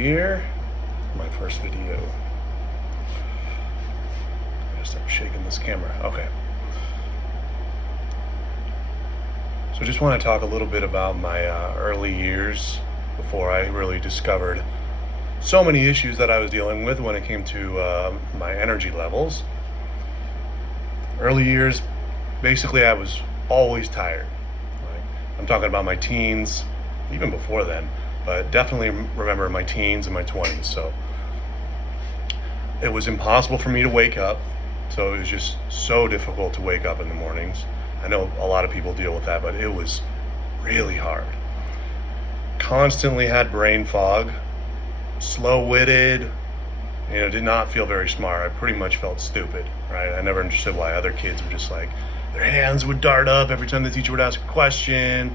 Here, my first video. I gotta stop shaking this camera. Okay. So I just want to talk a little bit about my early years before I really discovered so many issues that I was dealing with when it came to my energy levels. Early years, basically I was always tired. Right? I'm talking about my teens, even before then, but definitely remember my teens and my 20s. So it was impossible for me to wake up. So it was just so difficult to wake up in the mornings. I know a lot of people deal with that, but it was really hard. Constantly had brain fog, slow-witted, did not feel very smart. I pretty much felt stupid, right? I never understood why other kids were just like, their hands would dart up every time the teacher would ask a question.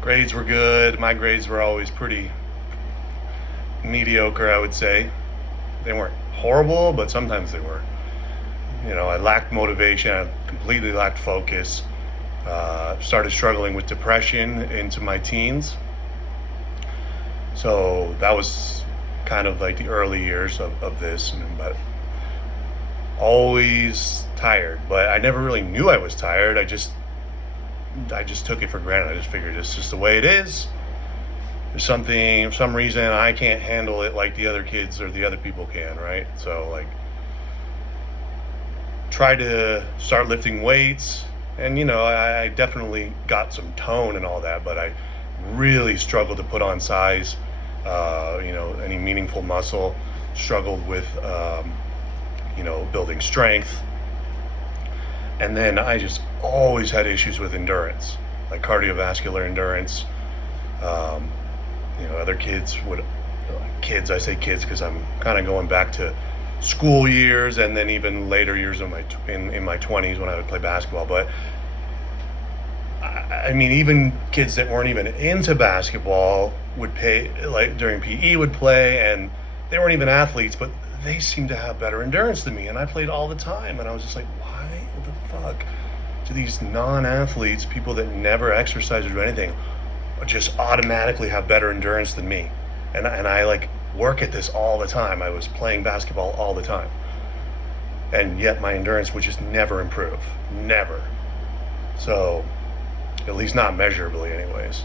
Grades were good. My grades were always pretty mediocre, I would say. They weren't horrible, but sometimes they were. I lacked motivation. I completely lacked focus. Started struggling with depression into my teens. So that was kind of like the early years of this, but always tired. But I never really knew I was tired. I just took it for granted. I just figured it's just the way it is. There's something, for some reason, I can't handle it like the other kids or the other people can, right? So tried to start lifting weights, and I definitely got some tone and all that, but I really struggled to put on size, any meaningful muscle. Struggled with building strength. And then I just always had issues with endurance, like cardiovascular endurance. Other kids I say kids because I'm kind of going back to school years and then even later years in my 20s when I would play basketball. But I mean, even kids that weren't even into basketball would during PE would play, and they weren't even athletes, but they seemed to have better endurance than me, and I played all the time, and I was just like, why the fuck do these non-athletes, people that never exercise or do anything, just automatically have better endurance than me? And I work at this all the time. I was playing basketball all the time, and yet my endurance would just never improve, never. So, at least not measurably, anyways.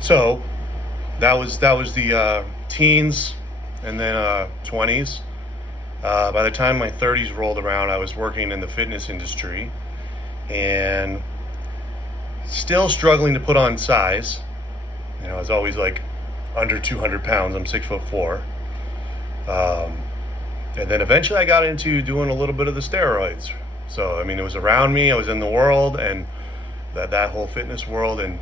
So that was the teens, and then 20s. By the time my 30s rolled around, I was working in the fitness industry and still struggling to put on size. I was always under 200 pounds. I'm 6'4". And then eventually I got into doing a little bit of the steroids. So, it was around me. I was in the world, and that whole fitness world, and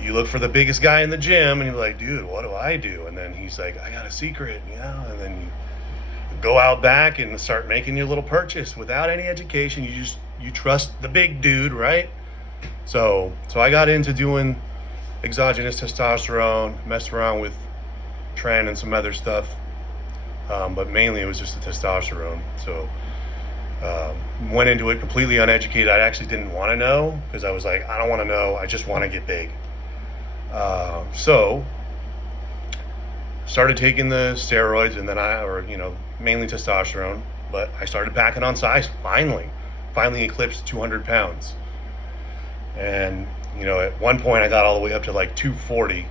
you look for the biggest guy in the gym, and you're like, dude, what do I do? And then he's like, I got a secret, and then you go out back and start making your little purchase without any education. You trust the big dude, right? So I got into doing exogenous testosterone, messed around with tren and some other stuff, but mainly it was just the testosterone. So went into it completely uneducated. I actually didn't want to know, because I was like, I don't want to know, I just want to get big. So started taking the steroids, and then mainly testosterone, but I started packing on size. Finally eclipsed 200 pounds. And at one point I got all the way up to 240.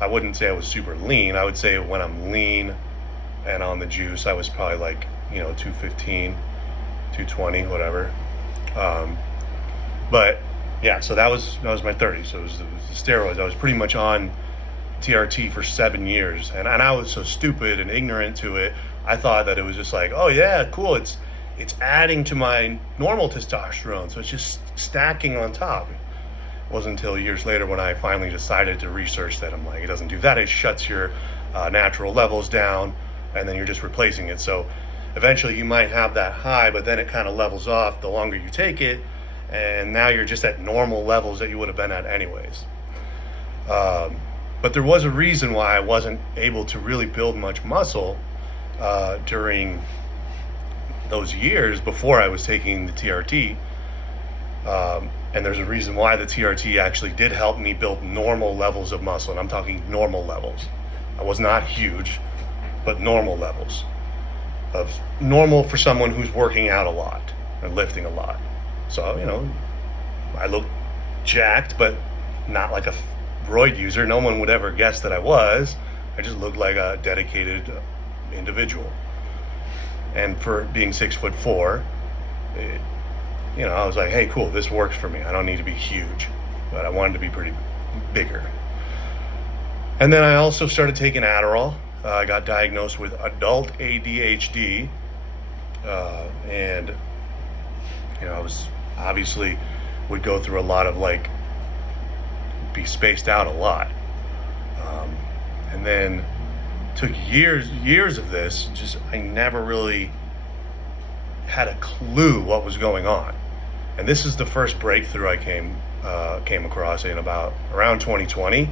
I wouldn't say I was super lean. I would say when I'm lean and on the juice, I was probably 215, 220, whatever. But yeah, so that was my 30s. So it was the steroids. I was pretty much on TRT for 7 years, and I was so stupid and ignorant to it. I thought that it was just oh yeah, cool, it's adding to my normal testosterone, so it's just stacking on top. It wasn't until years later when I finally decided to research that. I'm like, it doesn't do that. It shuts your natural levels down, and then you're just replacing it. So eventually you might have that high, but then it kind of levels off the longer you take it, and now you're just at normal levels that you would have been at anyways. But there was a reason why I wasn't able to really build much muscle during those years before I was taking the TRT. And there's a reason why the TRT actually did help me build normal levels of muscle. And I'm talking normal levels. I was not huge, but normal levels of normal for someone who's working out a lot and lifting a lot. So, I look jacked, but not like a roid user. No one would ever guess that I was. I just looked like a dedicated individual. And for being 6'4", I was like, hey, cool, this works for me. I don't need to be huge, but I wanted to be pretty bigger. And then I also started taking Adderall. I got diagnosed with adult ADHD, and I was obviously would go through a lot of be spaced out a lot, and then took years of this. Just I never really had a clue what was going on, and this is the first breakthrough I came across in around 2020.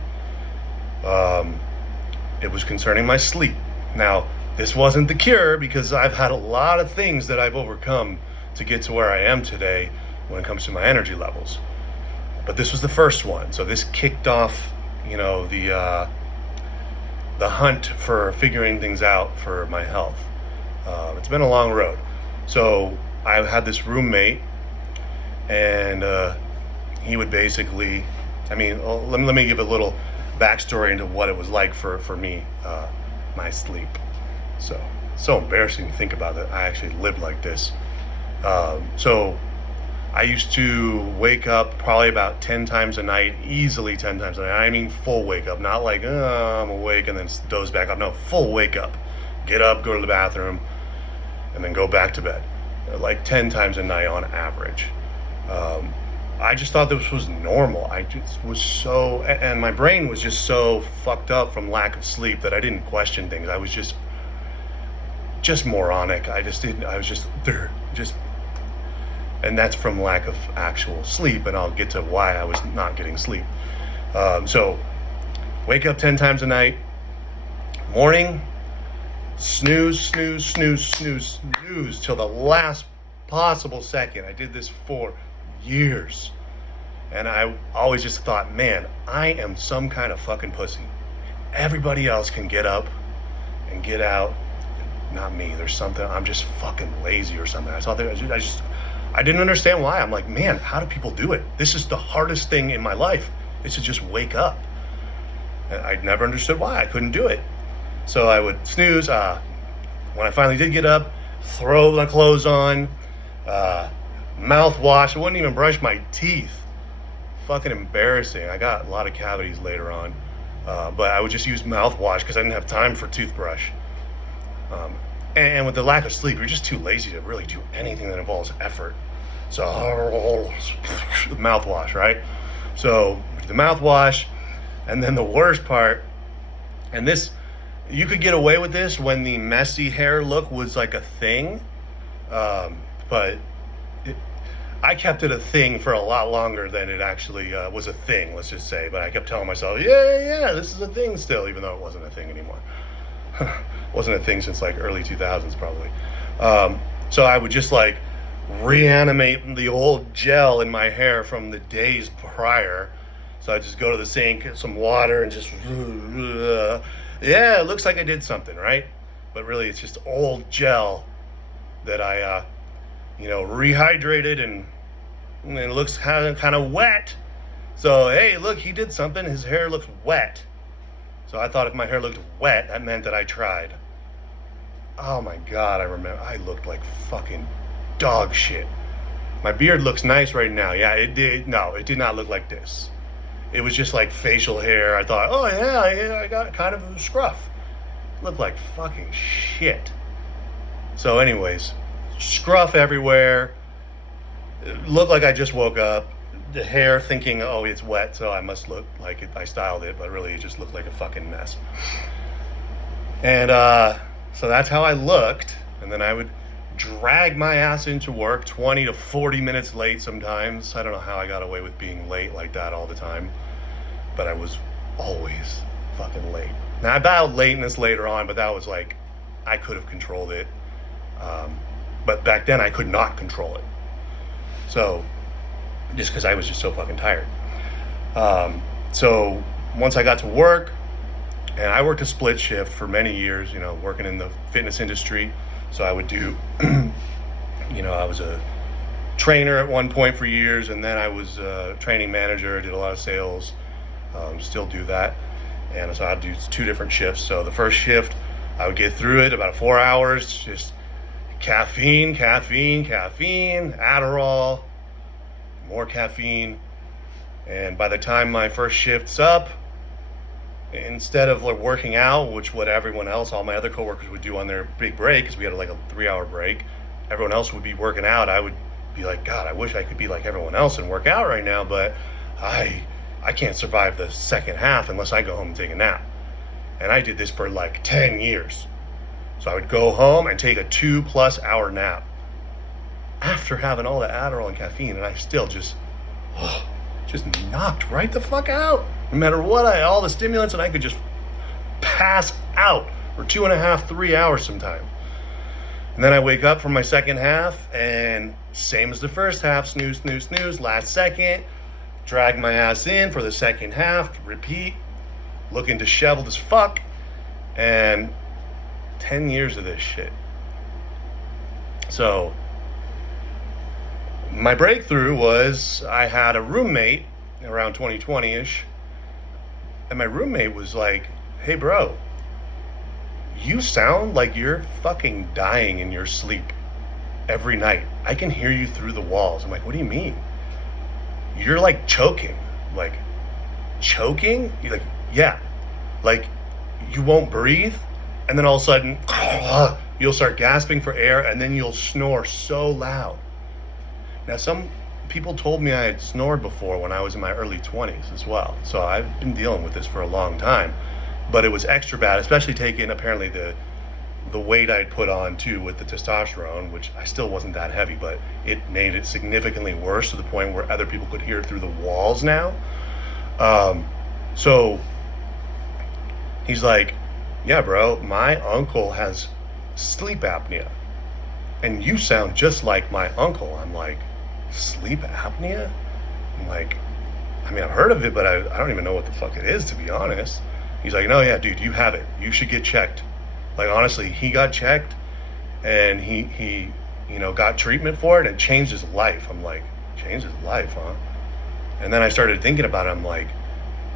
It was concerning my sleep. Now, this wasn't the cure, because I've had a lot of things that I've overcome to get to where I am today when it comes to my energy levels. But this was the first one. So this kicked off, the hunt for figuring things out for my health. It's been a long road. So I had this roommate, and he would basically, let me give a little backstory into what it was like for me, my sleep. So embarrassing to think about that I actually lived like this. So I used to wake up probably about 10 times a night, easily 10 times a night. I mean full wake up, not like I'm awake and then doze back up. No, full wake up. Get up, go to the bathroom, and then go back to bed. Like 10 times a night on average. I just thought this was normal. I just was and my brain was just so fucked up from lack of sleep that I didn't question things. I was just moronic. I was just, and that's from lack of actual sleep, and I'll get to why I was not getting sleep. So wake up 10 times a night, morning, snooze till the last possible second. I did this for years, and I always just thought, man, I am some kind of fucking pussy. Everybody else can get up and get out, not me. There's something, I'm just fucking lazy or something. I thought that I didn't understand why. I'm like, man, how do people do it? This is the hardest thing in my life, is to just wake up. And I never understood why I couldn't do it. So I would snooze. When I finally did get up, throw my clothes on, mouthwash. I wouldn't even brush my teeth. Fucking embarrassing. I got a lot of cavities later on, but I would just use mouthwash because I didn't have time for toothbrush. And with the lack of sleep, you're just too lazy to really do anything that involves effort. So mouthwash, right? So the mouthwash, and then the worst part, and this, you could get away with this when the messy hair look was like a thing, but I kept it a thing for a lot longer than it actually was a thing, let's just say. But I kept telling myself, yeah, this is a thing still, even though it wasn't a thing anymore. Wasn't a thing since early 2000s probably. So I would just reanimate the old gel in my hair from the days prior. So I just go to the sink, get some water, and just yeah, it looks like I did something, right? But really it's just old gel that I rehydrated, and it looks kind of wet. So hey, look, he did something. His hair looks wet. So I thought if my hair looked wet, that meant that I tried. Oh my God, I remember I looked like fucking dog shit. My beard looks nice right now. Yeah, it did. No, it did not look like this. It was just like facial hair. I thought, oh yeah, I got kind of a scruff. Looked like fucking shit. So anyways, scruff everywhere. It looked like I just woke up. The hair, thinking, oh, it's wet, so I must look like I styled it, but really it just looked like a fucking mess. And so that's how I looked. And then I would drag my ass into work 20 to 40 minutes late sometimes. I don't know how I got away with being late like that all the time, but I was always fucking late. Now I battled lateness later on, but that was I could have controlled it. But back then I could not control it. So just because I was just so fucking tired. So once I got to work, and I worked a split shift for many years, working in the fitness industry. So I would do, I was a trainer at one point for years, and then I was a training manager. I did a lot of sales, still do that. And so I'd do 2 different shifts. So the first shift, I would get through it about 4 hours, just caffeine, Adderall, more caffeine. And by the time my first shift's up, instead of like working out, which what everyone else, all my other coworkers would do on their big break, because we had like a 3-hour break, everyone else would be working out. I would be like, God, I wish I could be like everyone else and work out right now, but I can't survive the second half unless I go home and take a nap. And I did this for like 10 years. So I would go home and take a 2+ hour nap after having all the Adderall and caffeine, and I still just knocked right the fuck out. No matter what, all the stimulants, and I could just pass out for 2.5, 3 hours sometimes. And then I wake up from my second half, and same as the first half, snooze, last second, drag my ass in for the second half, repeat, looking disheveled as fuck, and 10 years of this shit. So my breakthrough was I had a roommate around 2020-ish, and my roommate was like, hey bro, you sound like you're fucking dying in your sleep every night. I can hear you through the walls. I'm like, what do you mean? You're like choking. Like, choking? You're like, yeah. Like, you won't breathe, and then all of a sudden, you'll start gasping for air, and then you'll snore so loud. Now, some people told me I had snored before when I was in my early 20s as well. So I've been dealing with this for a long time. But it was extra bad, especially taking apparently the weight I'd put on too with the testosterone, which I still wasn't that heavy, but it made it significantly worse to the point where other people could hear it through the walls now. So he's like, yeah, bro, my uncle has sleep apnea, and you sound just like my uncle. I'm like, sleep apnea? I'm like, I mean, I've heard of it, but I don't even know what the fuck it is, to be honest. He's like, no, yeah, dude, you have it. You should get checked. Like, honestly, he got checked, and he got treatment for it, and it changed his life. I'm like, changed his life, huh? And then I started thinking about it. I'm like,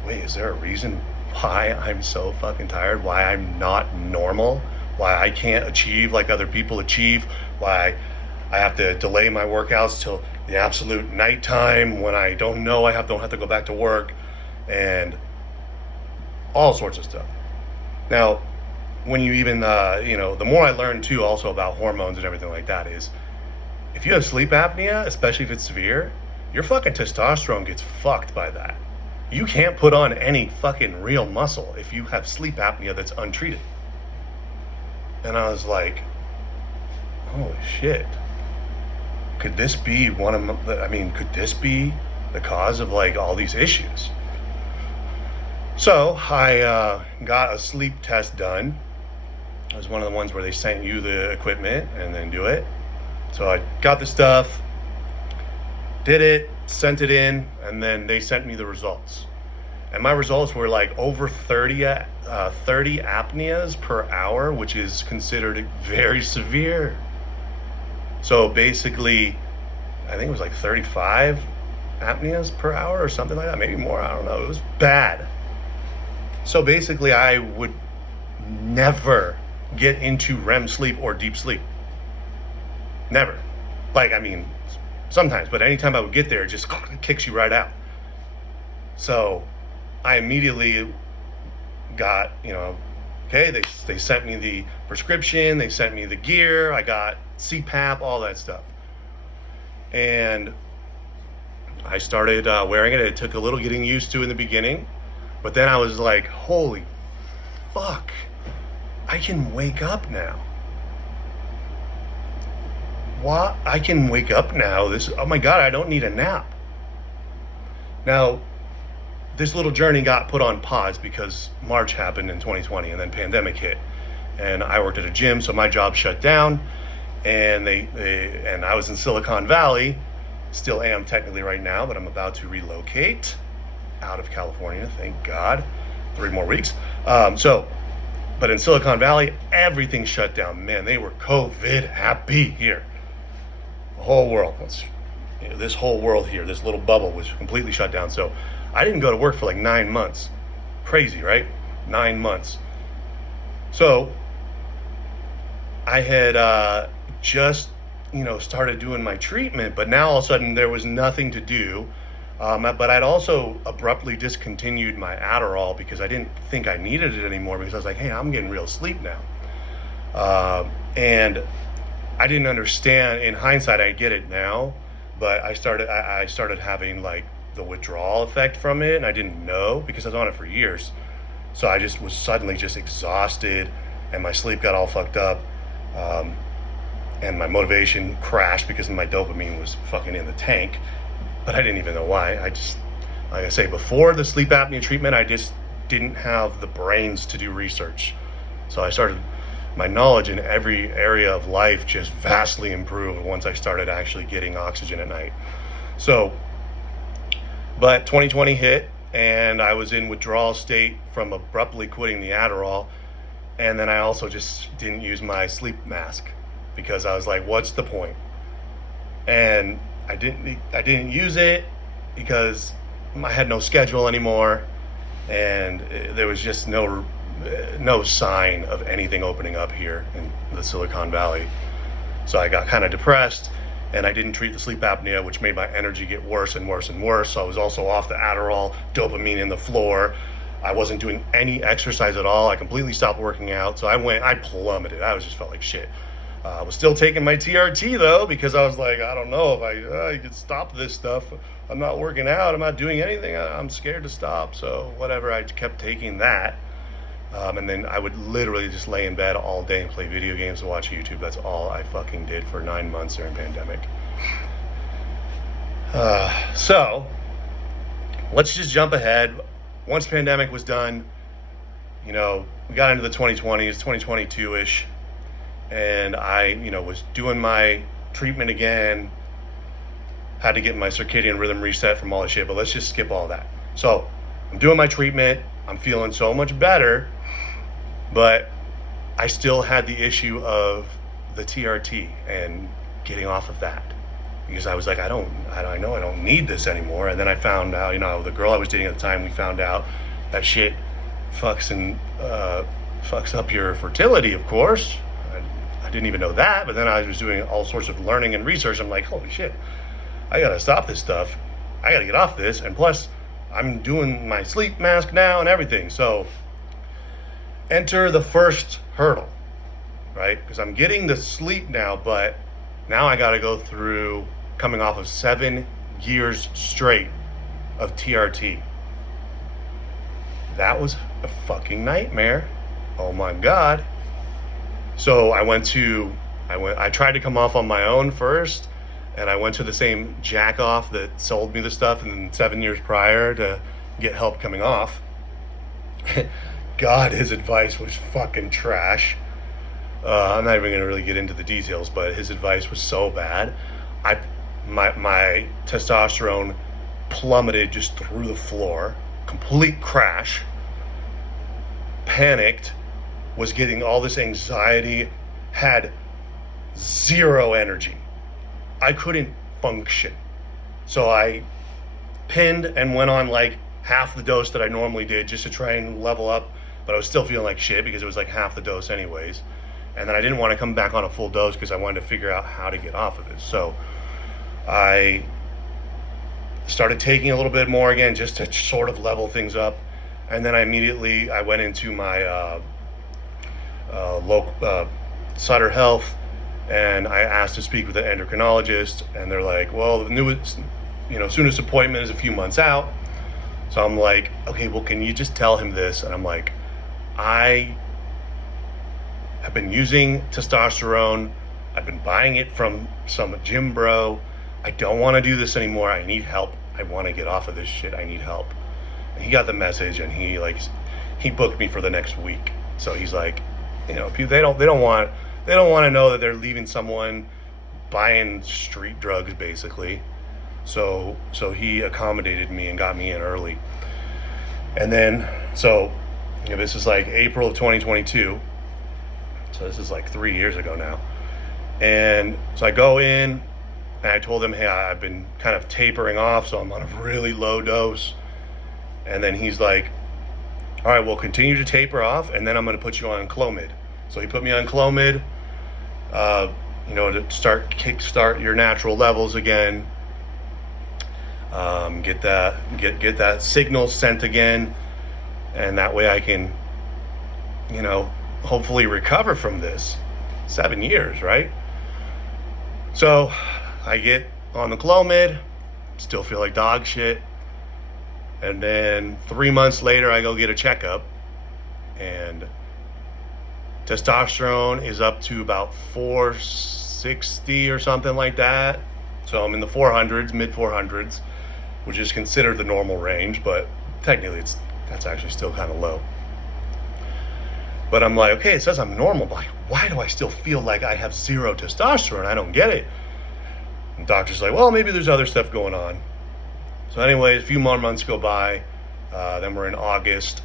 wait, is there a reason why I'm so fucking tired? Why I'm not normal? Why I can't achieve like other people achieve? Why I have to delay my workouts till the absolute nighttime when I don't know don't have to go back to work, and all sorts of stuff. Now, when you even, the more I learned too also about hormones and everything like that is, if you have sleep apnea, especially if it's severe, your fucking testosterone gets fucked by that. You can't put on any fucking real muscle if you have sleep apnea that's untreated. And I was like, holy shit. Could this be could this be the cause of like all these issues? So I got a sleep test done. It was one of the ones where they sent you the equipment and then do it. So I got the stuff, did it, sent it in, and then they sent me the results. And my results were like over 30 apneas per hour, which is considered very severe. So basically, I think it was like 35 apneas per hour or something like that, maybe more, I don't know. It was bad. So basically, I would never get into REM sleep or deep sleep. Never. Like, I mean, sometimes, but anytime I would get there, it just kicks you right out. So I immediately got, okay, they sent me the prescription, they sent me the gear, I got CPAP, all that stuff. And I started wearing it. It took a little getting used to in the beginning, but then I was like, holy fuck, I can wake up now. What? I can wake up now. Oh my God, I don't need a nap. Now, this little journey got put on pause because March happened in 2020 and then pandemic hit. And I worked at a gym, so my job shut down. And and I was in Silicon Valley, Still am technically right now, but I'm about to relocate out of California, thank God. 3 more weeks. But in Silicon Valley, everything shut down. Man, they were COVID happy here. The whole world. This whole world here, this little bubble was completely shut down. So I didn't go to work for like 9 months. Crazy, right? 9 months. So I had just, started doing my treatment, but now all of a sudden there was nothing to do. But I'd also abruptly discontinued my Adderall because I didn't think I needed it anymore, because I was like, hey, I'm getting real sleep now. And I didn't understand. In hindsight, I get it now, but I started having like the withdrawal effect from it, and I didn't know because I was on it for years. So I just was suddenly just exhausted, and my sleep got all fucked up, and my motivation crashed because my dopamine was fucking in the tank. But I didn't even know why. Like I say, before the sleep apnea treatment, I just didn't have the brains to do research. So my knowledge in every area of life just vastly improved once I started actually getting oxygen at night. So, but 2020 hit, and I was in withdrawal state from abruptly quitting the Adderall. And then I also just didn't use my sleep mask because I was like, what's the point? And I didn't use it because I had no schedule anymore, and there was just no sign of anything opening up here in the Silicon Valley. So I got kind of depressed, and I didn't treat the sleep apnea, which made my energy get worse and worse and worse. So I was also off the Adderall, dopamine in the floor. I wasn't doing any exercise at all. I completely stopped working out. So I plummeted. I just felt like shit. I was still taking my TRT though, because I was like, I don't know if I could stop this stuff. I'm not working out. I'm not doing anything. I'm scared to stop. So whatever, I kept taking that. And then I would literally just lay in bed all day and play video games and watch YouTube. That's all I fucking did for 9 months during pandemic. So let's just jump ahead. Once pandemic was done, we got into the 2020s, 2022-ish. And I, was doing my treatment again, had to get my circadian rhythm reset from all that shit, but let's just skip all that. So I'm doing my treatment, I'm feeling so much better, but I still had the issue of the TRT and getting off of that, because I was like, I know I don't need this anymore. And then I found out, the girl I was dating at the time, we found out that shit fucks up your fertility, of course. I didn't even know that, but then I was doing all sorts of learning and research. I'm like, holy shit, I gotta stop this stuff. I gotta get off this. And plus, I'm doing my sleep mask now and everything. So enter the first hurdle, right? Because I'm getting the sleep now, but now I gotta go through coming off of 7 years straight of TRT. That was a fucking nightmare. Oh my God. So I tried to come off on my own first, and I went to the same jack off that sold me the stuff and 7 years prior to get help coming off. God, his advice was fucking trash. I'm not even gonna really get into the details, but his advice was so bad. My testosterone plummeted just through the floor, complete crash, panicked, was getting all this anxiety, had zero energy. I couldn't function. So I pinned and went on like half the dose that I normally did just to try and level up, but I was still feeling like shit because it was like half the dose anyways. And then I didn't want to come back on a full dose because I wanted to figure out how to get off of this. So I started taking a little bit more again just to sort of level things up. And then I went into my local Sutter Health, and I asked to speak with an endocrinologist, and they're like, well, the newest, soonest appointment is a few months out. So I'm like, okay, well, can you just tell him this? And I'm like, I have been using testosterone. I've been buying it from some gym bro. I don't want to do this anymore. I need help. I want to get off of this shit. I need help. And he got the message, and he booked me for the next week. So he's like, they don't want to know that they're leaving someone buying street drugs, basically. So he accommodated me and got me in early. And then, so, this is like April of 2022. So this is like 3 years ago now. And so I go in and I told him, hey, I've been kind of tapering off, so I'm on a really low dose. And then he's like, all right, we'll continue to taper off, and then I'm going to put you on Clomid. So he put me on Clomid, to kickstart your natural levels again, get that signal sent again, and that way I can, hopefully recover from this. 7 years, right? So I get on the Clomid, still feel like dog shit. And then 3 months later, I go get a checkup, and testosterone is up to about 460 or something like that. So I'm in the 400s, mid 400s, which is considered the normal range, but technically that's actually still kind of low. But I'm like, okay, it says I'm normal, but why do I still feel like I have zero testosterone? I don't get it. And the doctor's like, well, maybe there's other stuff going on. So anyways, a few more months go by. Then we're in August.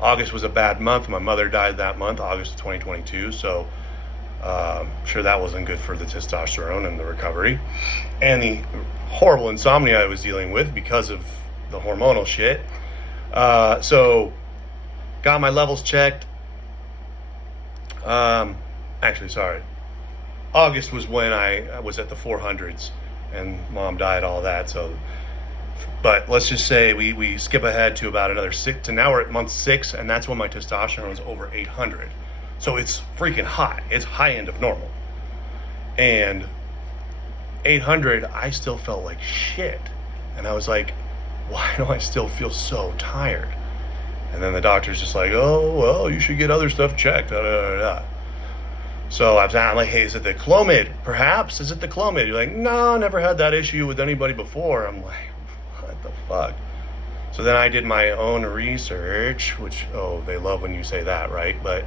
August was a bad month. My mother died that month, August of 2022. So I'm sure that wasn't good for the testosterone and the recovery. And the horrible insomnia I was dealing with because of the hormonal shit. So got my levels checked. August was when I was at the 400s and mom died, all that. So, but let's just say we skip ahead to about another 6, to now we're at month 6, and that's when my testosterone is over 800. So it's freaking high. It's high end of normal. And 800, I still felt like shit. And I was like, why do I still feel so tired? And then the doctor's just like, oh, well, you should get other stuff checked. Da, da, da, da. So I'm like, hey, is it the Clomid? Perhaps? Is it the Clomid? You're like, no, never had that issue with anybody before. I'm like, what the fuck? So then I did my own research, which, they love when you say that, right? But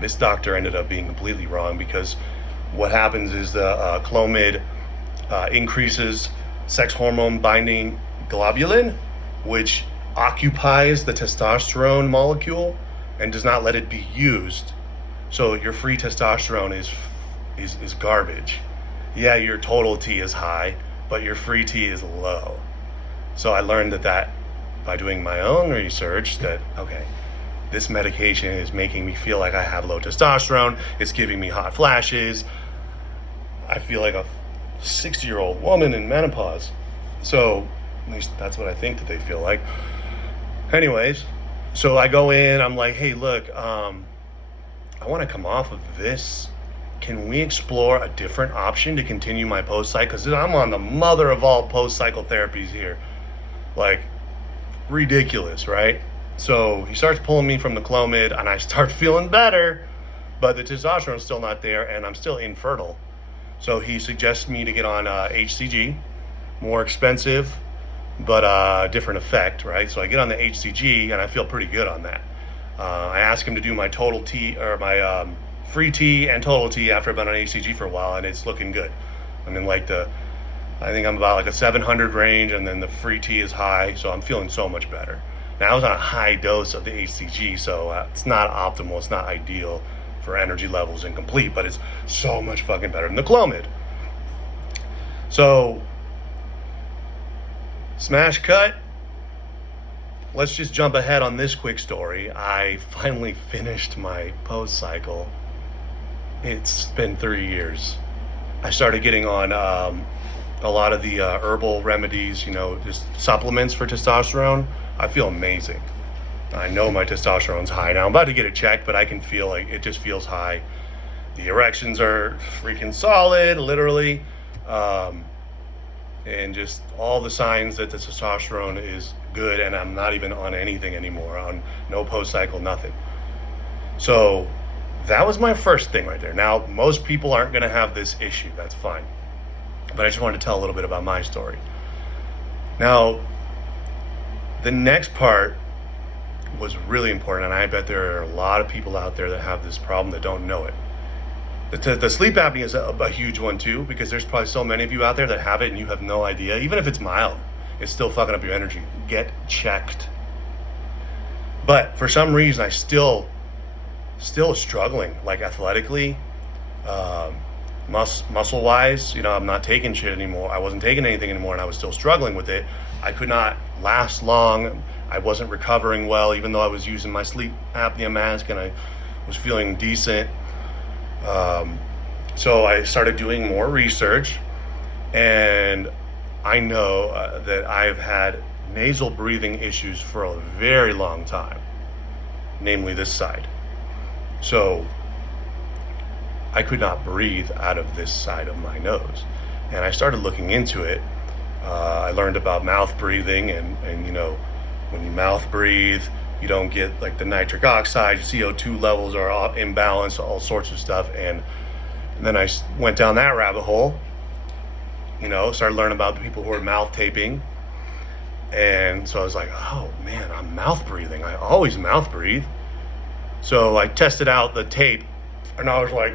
this doctor ended up being completely wrong, because what happens is the Clomid increases sex hormone binding globulin, which occupies the testosterone molecule and does not let it be used. So your free testosterone is garbage. Yeah, your total T is high, but your free T is low. So I learned that by doing my own research, that okay, this medication is making me feel like I have low testosterone. It's giving me hot flashes. I feel like a 60-year-old woman in menopause. So at least that's what I think that they feel like. Anyways, so I go in, I'm like, hey, look, I want to come off of this. Can we explore a different option to continue my post-cycle? Because I'm on the mother of all post-cycle therapies here. Like, ridiculous, right? So he starts pulling me from the Clomid, and I start feeling better, but the testosterone's still not there, and I'm still infertile. So he suggests me to get on HCG, more expensive, but different effect, right? So I get on the HCG, and I feel pretty good on that. I asked him to do my total T, or my free T and total T after I've been on HCG for a while, and it's looking good. I'm in I think I'm about like a 700 range, and then the free T is high, so I'm feeling so much better. Now I was on a high dose of the HCG, so it's not optimal, it's not ideal for energy levels and complete, but it's so much fucking better than the Clomid. So, smash cut. Let's just jump ahead on this quick story. I finally finished my post-cycle. It's been 3 years. I started getting on a lot of the herbal remedies, just supplements for testosterone. I feel amazing. I know my testosterone's high now. I'm about to get it checked, but I can feel like it just feels high. The erections are freaking solid, literally. And just all the signs that the testosterone is good, and I'm not even on anything anymore, on no post-cycle, nothing. So that was my first thing right there. Now, most people aren't going to have this issue. That's fine. But I just wanted to tell a little bit about my story. Now, the next part was really important, and I bet there are a lot of people out there that have this problem that don't know it. The sleep apnea is a huge one too, because there's probably so many of you out there that have it and you have no idea. Even if it's mild, it's still fucking up your energy. Get checked. But for some reason, I still struggling, like athletically, muscle wise. I'm not taking shit anymore. I wasn't taking anything anymore, and I was still struggling with it. I could not last long. I wasn't recovering well, even though I was using my sleep apnea mask and I was feeling decent. So I started doing more research, and I know that I've had nasal breathing issues for a very long time, namely this side. So I could not breathe out of this side of my nose, and I started looking into it. I learned about mouth breathing, and when you mouth breathe, you don't get like the nitric oxide, CO2 levels are off imbalanced, all sorts of stuff. And then I went down that rabbit hole, started learning about the people who are mouth taping. And so I was like, oh man, I'm mouth breathing. I always mouth breathe. So I tested out the tape, and I was like,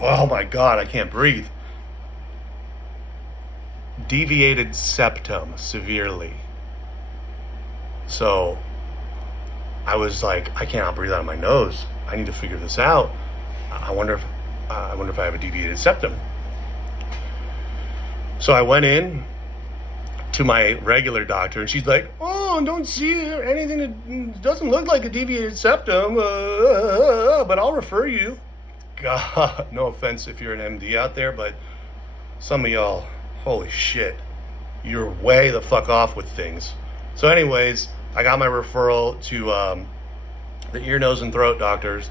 oh my God, I can't breathe. Deviated septum severely. So I was like, I cannot breathe out of my nose. I need to figure this out. I wonder if I have a deviated septum. So I went in to my regular doctor, and she's like, oh, don't see anything that doesn't look like a deviated septum, but I'll refer you. God, no offense if you're an MD out there, but some of y'all, holy shit, you're way the fuck off with things. So anyways, I got my referral to the ear, nose, and throat doctors.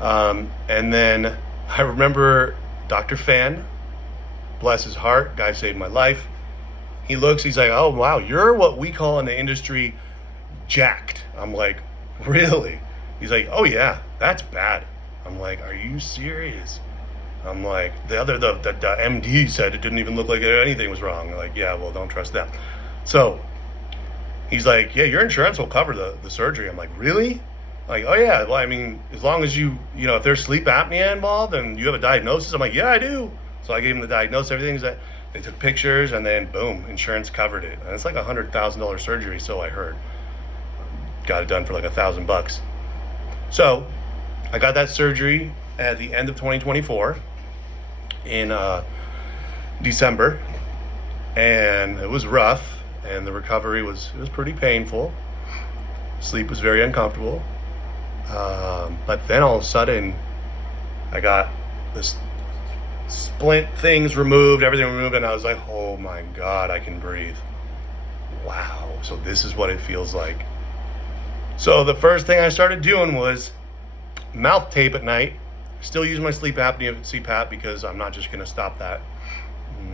And then I remember Dr. Fan, bless his heart, guy saved my life. He's like, oh, wow, you're what we call in the industry jacked. I'm like, really? He's like, oh, yeah, that's bad. I'm like, are you serious? I'm like, the MD said it didn't even look like anything was wrong. I'm like, yeah, well, don't trust them. So he's like, yeah, your insurance will cover the surgery. I'm like, really? Like, oh, yeah, well, I mean, as long as if there's sleep apnea involved and you have a diagnosis, I'm like, yeah, I do. So I gave him the diagnosis, everything. They took pictures, and then boom, insurance covered it. And it's like $100,000 surgery, so I heard. Got it done for like $1,000. So I got that surgery at the end of 2024 in December, and it was rough, and the recovery was pretty painful. Sleep was very uncomfortable. But then all of a sudden, I got this splint things removed, everything removed, and I was like, oh my God, I can breathe. Wow, so this is what it feels like. So the first thing I started doing was mouth tape at night. Still use my sleep apnea CPAP, because I'm not just going to stop that.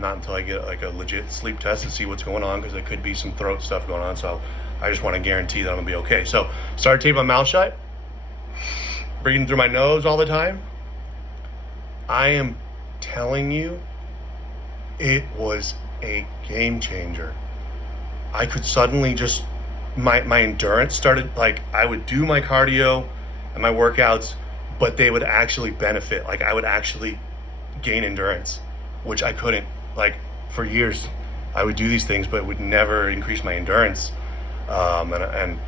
Not until I get like a legit sleep test to see what's going on, because there could be some throat stuff going on. So I just want to guarantee that I'm going to be okay. So started taping my mouth shut, breathing through my nose all the time. I am telling you, it was a game changer. I could suddenly just, my endurance started, like I would do my cardio and my workouts, but they would actually benefit. Like I would actually gain endurance, which I couldn't. Like for years, I would do these things, but it would never increase my endurance. And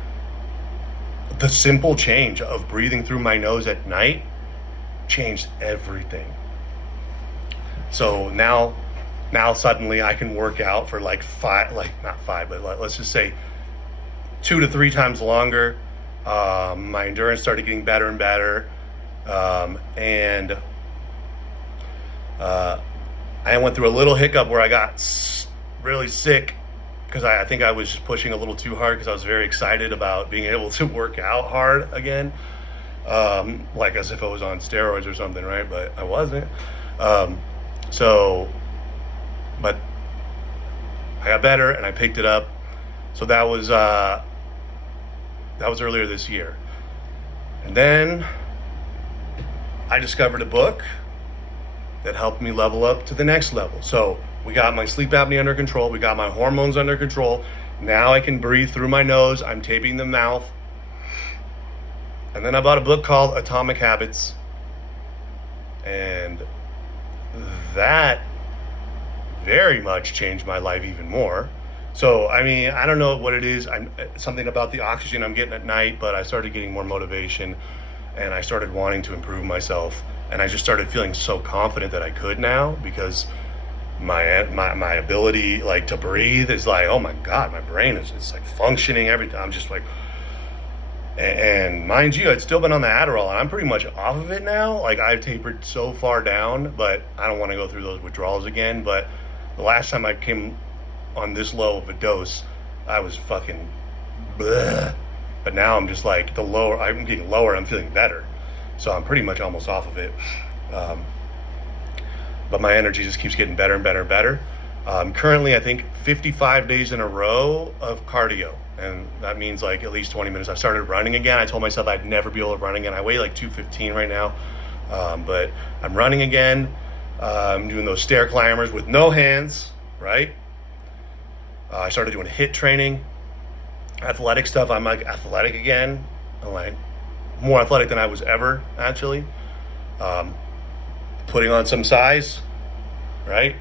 the simple change of breathing through my nose at night changed everything. So now suddenly I can work out for like not five, but let's just say 2 to 3 times longer. My endurance started getting better and better. And I went through a little hiccup where I got really sick, because I think I was just pushing a little too hard, because I was very excited about being able to work out hard again. Like as if I was on steroids or something, right? But I wasn't. But I got better and I picked it up. So that was earlier this year. And then I discovered a book that helped me level up to the next level. So we got my sleep apnea under control. We got my hormones under control. Now I can breathe through my nose. I'm taping the mouth. And then I bought a book called Atomic Habits. And that very much changed my life even more. So, I mean, I don't know what it is. I'm something about the oxygen I'm getting at night, but I started getting more motivation and I started wanting to improve myself. And I just started feeling so confident that I could now because my ability like to breathe is like, oh my God, my brain is it's like functioning every time. I'm just like, and mind you, I'd still been on the Adderall, and I'm pretty much off of it now. Like I've tapered so far down, but I don't want to go through those withdrawals again. But the last time I came on this low of a dose, I was fucking bleh. But now I'm just like I'm getting lower. I'm feeling better, so I'm pretty much almost off of it. Um, but my energy just keeps getting better and better and better. Currently, I think 55 days in a row of cardio, and that means like at least 20 minutes. I started running again. I told myself I'd never be able to run again. I weigh like 215 right now, but I'm running again. I'm doing those stair climbers with no hands, right? I started doing HIIT training, athletic stuff. I'm like athletic again. I'm like more athletic than I was ever, actually. Um, Putting on some size, right?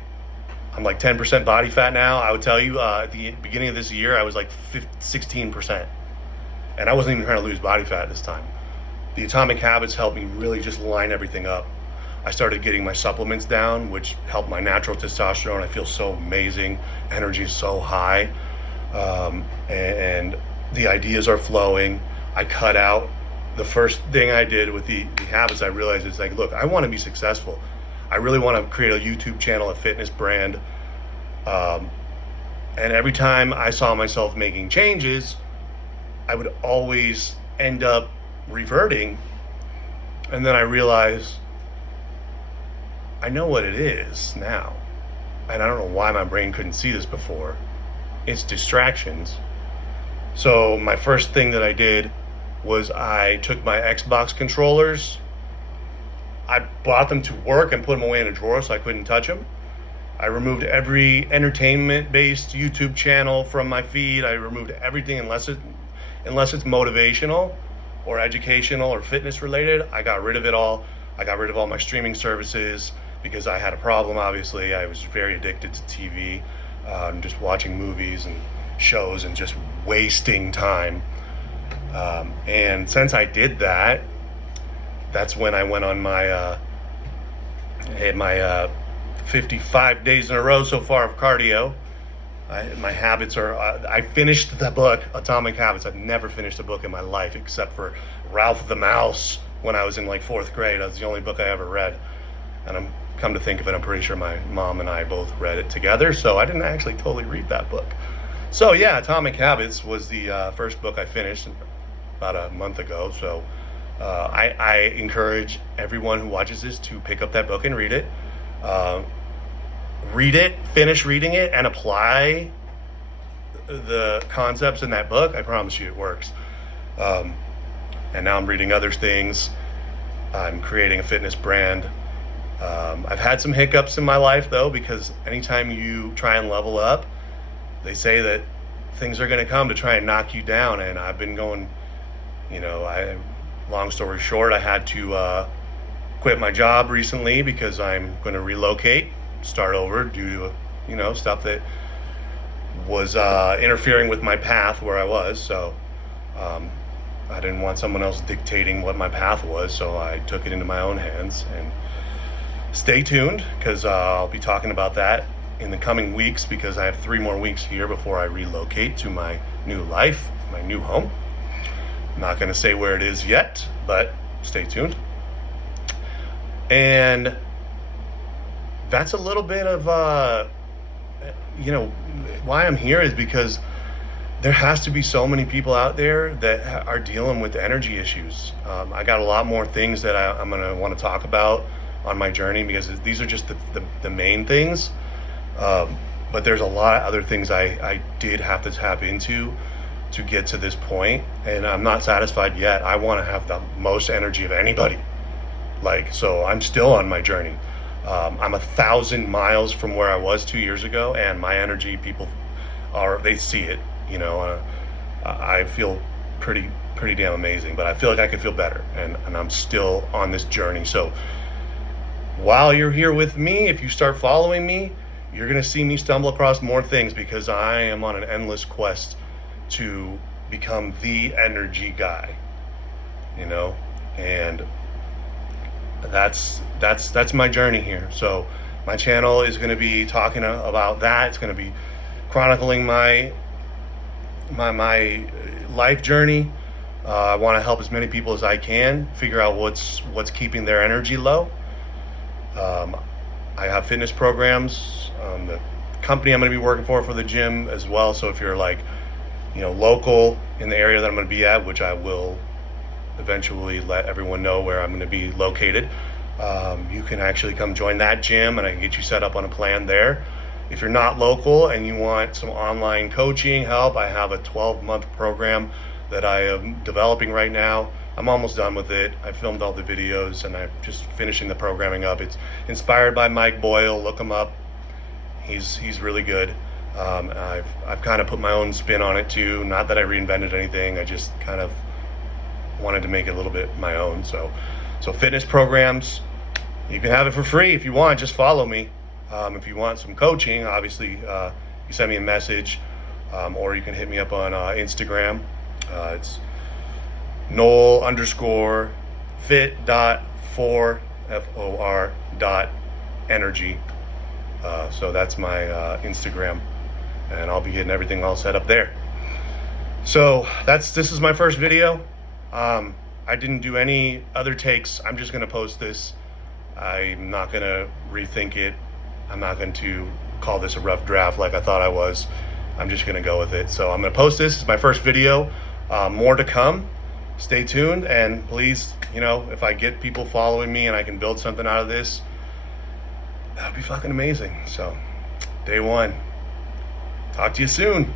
I'm like 10% body fat now. I would tell you at the beginning of this year, I was like 16%. And I wasn't even trying to lose body fat this time. The Atomic Habits helped me really just line everything up. I started getting my supplements down, which helped my natural testosterone. I feel so amazing. Energy is so high. And the ideas are flowing. I cut out the first thing I did with the habits. I realized it's like, look, I want to be successful. I really want to create a YouTube channel, a fitness brand. And every time I saw myself making changes, I would always end up reverting. And then I realized I know what it is now. And I don't know why my brain couldn't see this before. It's distractions. So my first thing that I did was I took my Xbox controllers, I brought them to work and put them away in a drawer so I couldn't touch them. I removed every entertainment-based YouTube channel from my feed. I removed everything unless it's motivational or educational or fitness related. I got rid of it all. I got rid of all my streaming services because I had a problem, obviously. I was very addicted to TV, just watching movies and shows and just wasting time. And since I did that, that's when I went on my 55 days in a row so far of cardio. My habits are, I finished the book, Atomic Habits. I've never finished a book in my life except for Ralph the Mouse when I was in like 4th grade. That's the only book I ever read. And I'm come to think of it, I'm pretty sure my mom and I both read it together. So I didn't actually totally read that book. So yeah, Atomic Habits was the first book I finished about a month ago. So I encourage everyone who watches this to pick up that book and read it. Read it, finish reading it, and apply the concepts in that book. I promise you it works. And now I'm reading other things. I'm creating a fitness brand. I've had some hiccups in my life though, because anytime you try and level up, they say that things are going to come to try and knock you down. And I've been going, long story short, I had to quit my job recently because I'm going to relocate, start over due to, stuff that was interfering with my path where I was. So I didn't want someone else dictating what my path was, so I took it into my own hands. And stay tuned, because I'll be talking about that in the coming weeks, because I have 3 more weeks here before I relocate to my new life, my new home. I'm not going to say where it is yet, but stay tuned. And that's a little bit of why I'm here is because there has to be so many people out there that are dealing with energy issues. I got a lot more things that I'm going to want to talk about on my journey, because these are just the main things. But there's a lot of other things I did have to tap into to get to this point, and I'm not satisfied yet. I want to have the most energy of anybody. So I'm still on my journey. I'm 1,000 miles from where I was 2 years ago, and my energy, people they see it. I feel pretty damn amazing, but I feel like I could feel better, and I'm still on this journey. So while you're here with me, if you start following me, you're going to see me stumble across more things, because I am on an endless quest to become the energy guy, you know, and that's my journey here. So my channel is going to be talking about that. It's going to be chronicling my life journey. I want to help as many people as I can figure out what's keeping their energy low. I have fitness programs. The company I'm going to be working for the gym as well. So if you're like, local in the area that I'm going to be at, which I will eventually let everyone know where I'm going to be located, you can actually come join that gym, and I can get you set up on a plan there. If you're not local and you want some online coaching help, I have a 12-month program that I am developing right now. I'm almost done with it. I filmed all the videos and I'm just finishing the programming up. It's inspired by Mike Boyle. Look him up. He's really good. I've kind of put my own spin on it too. Not that I reinvented anything. I just kind of wanted to make it a little bit my own. So fitness programs, you can have it for free if you want. Just follow me. If you want some coaching, obviously, you send me a message, or you can hit me up on Instagram. It's Fit.For.Energy. So that's my Instagram, and I'll be getting everything all set up there. So this is my first video. I didn't do any other takes. I'm just gonna post this. I'm not gonna rethink it. I'm not going to call this a rough draft like I thought I was. I'm just gonna go with it. So I'm gonna post this. It's my first video. More to come. Stay tuned, and please, if I get people following me and I can build something out of this, that would be fucking amazing. So, day one. Talk to you soon.